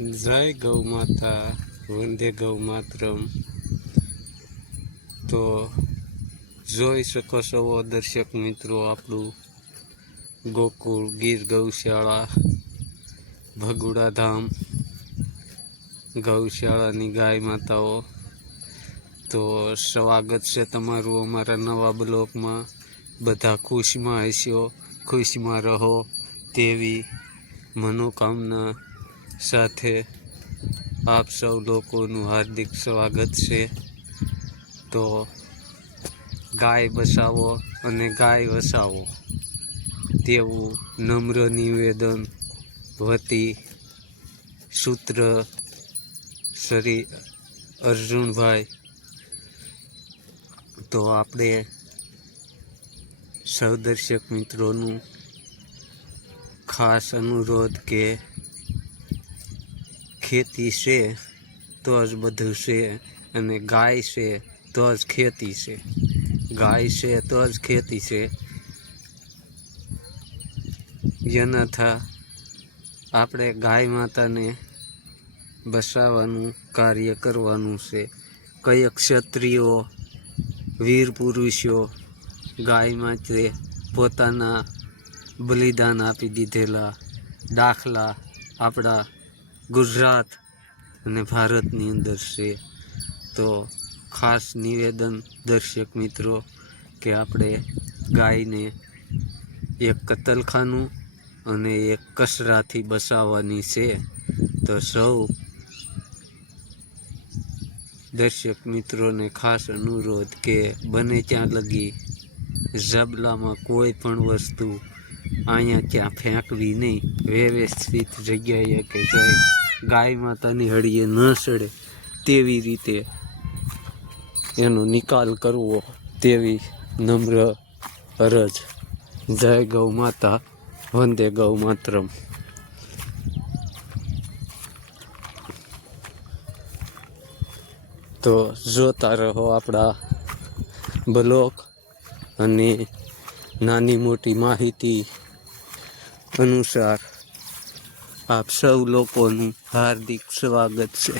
જય ગૌ માતા, વંદે ગૌ માતરમ. તો જોઈ શકો છો દર્શક મિત્રો, આપણું ગોકુળ ગીર ગૌશાળા ભગુડા ધામ ગૌશાળાની ગાય માતાઓ. તો સ્વાગત છે તમારું અમારા નવા બ્લોગમાં. બધા ખુશમાં હશો, ખુશમાં રહો તેવી મનોકામના સાથે આપ સૌ લોકોનું હાર્દિક સ્વાગત છે. તો ગાય બચાવો અને ગાય વસાવો તેવું નમ્ર નિવેદન વતી સૂત્ર શ્રી અર્જુનભાઈ. તો આપણે સૌ દર્શક મિત્રોનું ખાસ અનુરોધ કે ખેતી છે તો જ બધું છે, અને ગાય છે તો જ ખેતી છે. ગાય છે તો જ ખેતી છે. જેનાથા આપણે ગાય માતાને બચાવવાનું કાર્ય કરવાનું છે. કઈ ક્ષત્રિયો વીર પુરુષો ગાય માટે પોતાના બલિદાન આપી દીધેલા દાખલા આપણા ગુજરાત અને ભારતની અંદર છે. તો ખાસ નિવેદન દર્શક મિત્રો કે આપણે ગાયને એક કતલખાનું અને એક કચરાથી બચાવવાની છે. તો સૌ દર્શક મિત્રોને ખાસ અનુરોધ કે બને ત્યાં લગી ઝબલામાં કોઈ પણ વસ્તુ અહીંયા ત્યાં ફેંકવી નહીં. વ્યવસ્થિત જગ્યાએ કે જે ગાય માતાની હળીએ ન સડે તેવી રીતે એનો નિકાલ કરવો તેવી નમ્ર અરજ. જય ગૌ માતા, વંદે ગૌ માતરમ. તો જોતા રહો આપણા બ્લોગ, અને નાની મોટી માહિતી અનુસાર આપ સૌ લોકોનું હાર્દિક સ્વાગત છે.